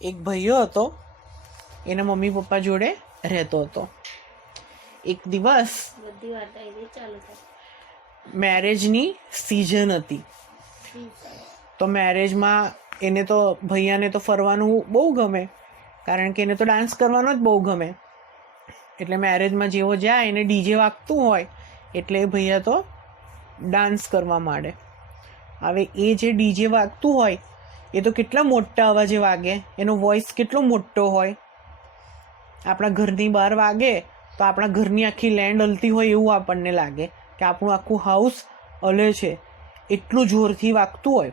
એક ભૈયો હતો, એના મમ્મી પપ્પા જોડે રહેતો હતો. એક દિવસ મેરેજની સિઝન હતી. તો મેરેજમાં એને તો ભૈયાને તો ફરવાનું બહુ ગમે, કારણ કે એને તો ડાન્સ કરવાનો જ બહુ ગમે. એટલે મેરેજમાં જેવો જાય એને ડીજે વાગતું હોય એટલે એ ભૈયા તો ડાન્સ કરવા માંડે. હવે એ જે ડીજે વાગતું હોય એ તો કેટલા મોટા અવાજે વાગે, એનો વોઇસ કેટલો મોટો હોય. આપણા ઘરની બહાર વાગે તો આપણા ઘરની આખી લેન્ડ હલતી હોય એવું આપણને લાગે કે આપણું આખું હાઉસ હલે છે, એટલું જોરથી વાગતું હોય.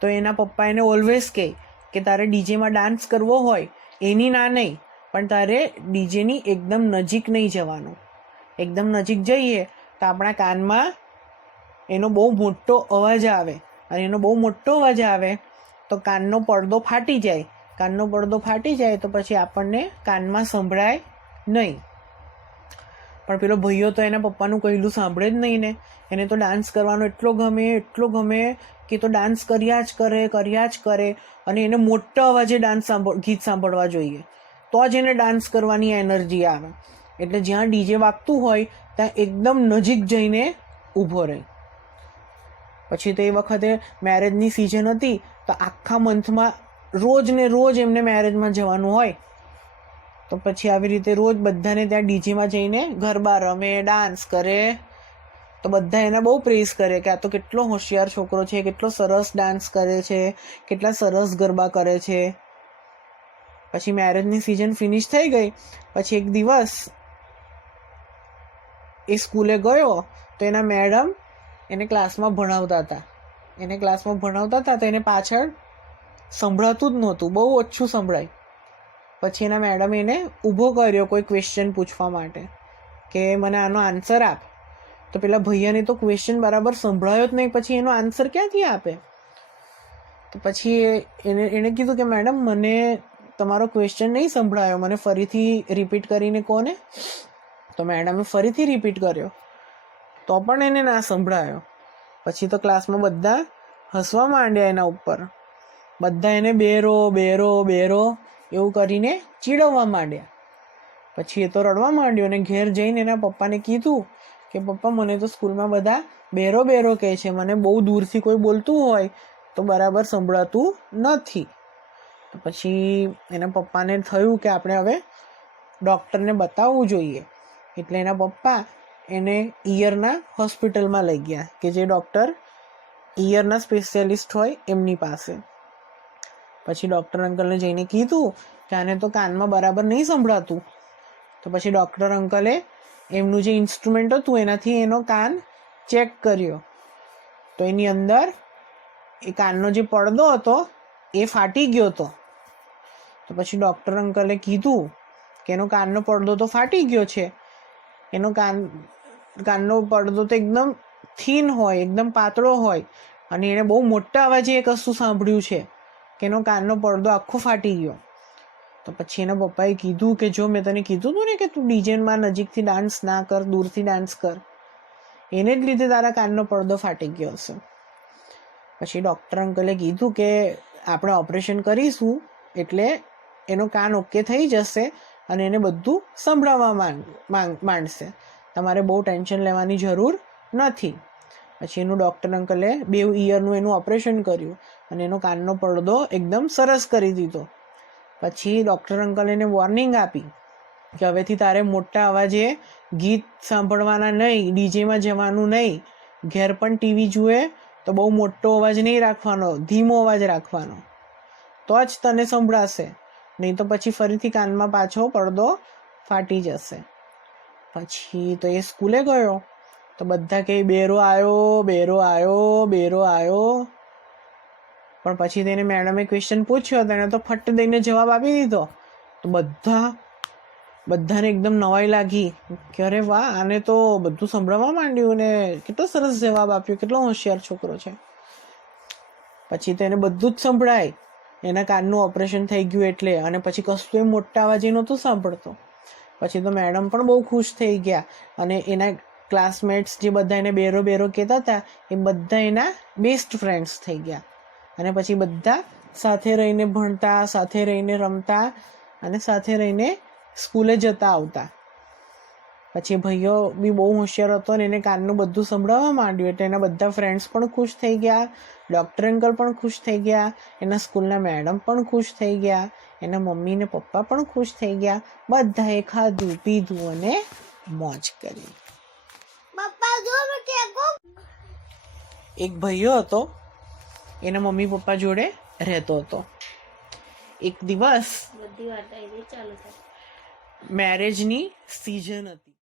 તો એના પપ્પા એને ઓલવેઝ કહે કે તારે ડીજેમાં ડાન્સ કરવો હોય એની ના નહીં, પણ તારે ડીજેની એકદમ નજીક નહીં જવાનું. એકદમ નજીક જઈએ તો આપણા કાનમાં એનો બહુ મોટો અવાજ આવે, અને એનો બહુ મોટો અવાજ આવે તો કાનનો પડદો ફાટી જાય. કાનનો પડદો ફાટી જાય તો પછી આપણને કાનમાં સંભળાય નહીં. પણ પેલો ભૈયો તો એના પપ્પાનું કહેલું સાંભળે જ નહીં ને. એને તો ડાન્સ કરવાનો એટલો ગમે કે તો ડાન્સ કર્યા જ કરે. અને એને મોટા અવાજે ગીત સાંભળવા જોઈએ તો જ એને ડાન્સ કરવાની એનર્જી આવે. એટલે જ્યાં ડીજે વાગતું હોય ત્યાં એકદમ નજીક જઈને ઊભો રહે. પછી તો એ વખતે મેરેજની સિઝન હતી તો આખા મંથમાં રોજ ને રોજ એમને મેરેજમાં જવાનું હોય. તો પછી આવી રીતે રોજ બધાને ત્યાં ડીજેમાં જઈને ગરબા રમે, ડાન્સ કરે. તો બધા એના બહુ પ્રેઝ કરે કે આ તો કેટલો હોશિયાર છોકરો છે, કેટલો સરસ ડાન્સ કરે છે, કેટલા સરસ ગરબા કરે છે. પછી મેરેજની સિઝન ફિનિશ થઈ ગઈ. પછી એક દિવસ એ સ્કૂલે ગયો તો એના મેડમ એને ક્લાસમાં ભણાવતા હતા તો એને પાછળ સંભળાતું જ નહોતું, બહુ ઓછું સંભળાય. પછી એના મેડમે એને ઊભો કર્યો કોઈ ક્વેશ્ચન પૂછવા માટે કે મને આનો આન્સર આપ. તો પેલા ભૈયાને તો ક્વેશ્ચન બરાબર સંભળાયો જ નહીં, પછી એનો આન્સર ક્યાંથી આપે. તો પછી એને કીધું કે મેડમ મને તમારો ક્વેશ્ચન નહીં સંભળાયો, મને ફરીથી રિપીટ કરીને કહો ને. તો મેડમે ફરીથી રિપીટ કર્યો તો પણ એને ના સંભળાયો. પછી તો ક્લાસમાં બધા હસવા માંડ્યા એના ઉપર. બધા એને બેરો એવું કરીને ચીડવવા માંડ્યા. પછી એ તો રડવા માંડ્યો અને ઘેર જઈને એના પપ્પાને કીધું કે પપ્પા મને તો સ્કૂલમાં બધા બેરો કહે છે, મને બહુ દૂરથી કોઈ બોલતું હોય તો બરાબર સંભળાતું નથી. તો પછી એના પપ્પાને થયું કે આપણે હવે ડૉક્ટરને બતાવવું જોઈએ. એટલે એના પપ્પા એને ઈયરના હોસ્પિટલમાં લઈ ગયા કે જે ડૉક્ટર ઈયરના સ્પેશિયાલિસ્ટ હોય એમની પાસે. પછી ડૉક્ટર અંકલને જઈને કીધું કે આને તો કાનમાં બરાબર નહીં સંભળાતું. તો પછી ડૉક્ટર અંકલે એમનું જે ઇન્સ્ટ્રુમેન્ટ હતું એનાથી એનો કાન ચેક કર્યો તો એની અંદર એ કાનનો જે પડદો હતો એ ફાટી ગયો હતો. તો પછી ડૉક્ટર અંકલે કીધું કે એનો કાનનો પડદો તો ફાટી ગયો છે, એનો કાનનો પડદો તો એકદમ થીન હોય, એકદમ પાતળો હોય, અને એણે બહુ મોટા અવાજે એ કશું સાંભળ્યું છે કે એનો કાનનો પડદો આખો ફાટી ગયો. તો પછી એના પપ્પાએ કીધું કે જો મેં તને કીધું હતું ને કે તું ડીજેમાં નજીકથી ડાન્સ ના કર, દૂરથી ડાન્સ કર, એને જ લીધે તારા કાનનો પડદો ફાટી ગયો હશે. પછી ડૉક્ટર અંકલે કીધું કે આપણે ઓપરેશન કરીશું એટલે એનો કાન ઓકે થઈ જશે અને એને બધું સંભળાવવા માંડશે, તમારે બહુ ટેન્શન લેવાની જરૂર નથી. પછી એનું ડૉક્ટર અંકલે 2 ઈયરનું એનું ઓપરેશન કર્યું અને એનો કાનનો પડદો એકદમ સરસ કરી દીધો. પછી ડૉક્ટર અંકલે એને વોર્નિંગ આપી કે હવેથી તારે મોટા અવાજે ગીત સાંભળવાના નહીં, ડીજેમાં જવાનું નહીં, ઘેર પણ ટીવી જુએ તો બહુ મોટો અવાજ નહીં રાખવાનો, ધીમો અવાજ રાખવાનો, તો જ તને સંભળાશે, નહીં તો પછી ફરીથી કાનમાં પાછો પડદો ફાટી જશે. પછી તો એ સ્કૂલે ગયો તો બધા કહે બેરો આવ્યો. પણ પછી તેને મેડમે ક્વેશ્ચન પૂછ્યો તેને તો ફટ દઈને જવાબ આપી દીધો. તો બધાને એકદમ નવાઈ લાગી કે અરે વાહ, આને તો બધું સંભળાવવા માંડ્યું ને કેટલો સરસ જવાબ આપ્યો, કેટલો હોશિયાર છોકરો છે. પછી તો એને બધું જ સંભળાય, એના કાનનું ઓપરેશન થઈ ગયું એટલે. અને પછી કશું એ મોટા અવાજે નહોતું સાંભળતો. પછી તો મેડમ પણ બહુ ખુશ થઈ ગયા અને એના ક્લાસમેટ્સ જે બધા એને બેરો કહેતા હતા એ બધા એના બેસ્ટ ફ્રેન્ડ્સ થઈ ગયા. અને પછી બધા સાથે રહીને ભણતા, સાથે રહીને રમતા અને સાથે રહીને સ્કૂલે જતા આવતા. પછી ભૈયો બી બહુ હોશિયાર હતો ને એને કાનનું બધું સંભળાવવા માંડ્યું એટલે એના બધા ફ્રેન્ડ્સ પણ ખુશ થઈ ગયા, ડૉક્ટર અંકલ પણ ખુશ થઈ ગયા, એના સ્કૂલના મેડમ પણ ખુશ થઈ ગયા, એના મમ્મી ને પપ્પા પણ ખુશ થઈ ગયા. બધાએ ખાધું પીધું અને મોજ કરી. એક ભૈયો હતો, એના મમ્મી પપ્પા જોડે રહેતો હતો. એક દિવસ મેરેજની સિઝન હતી.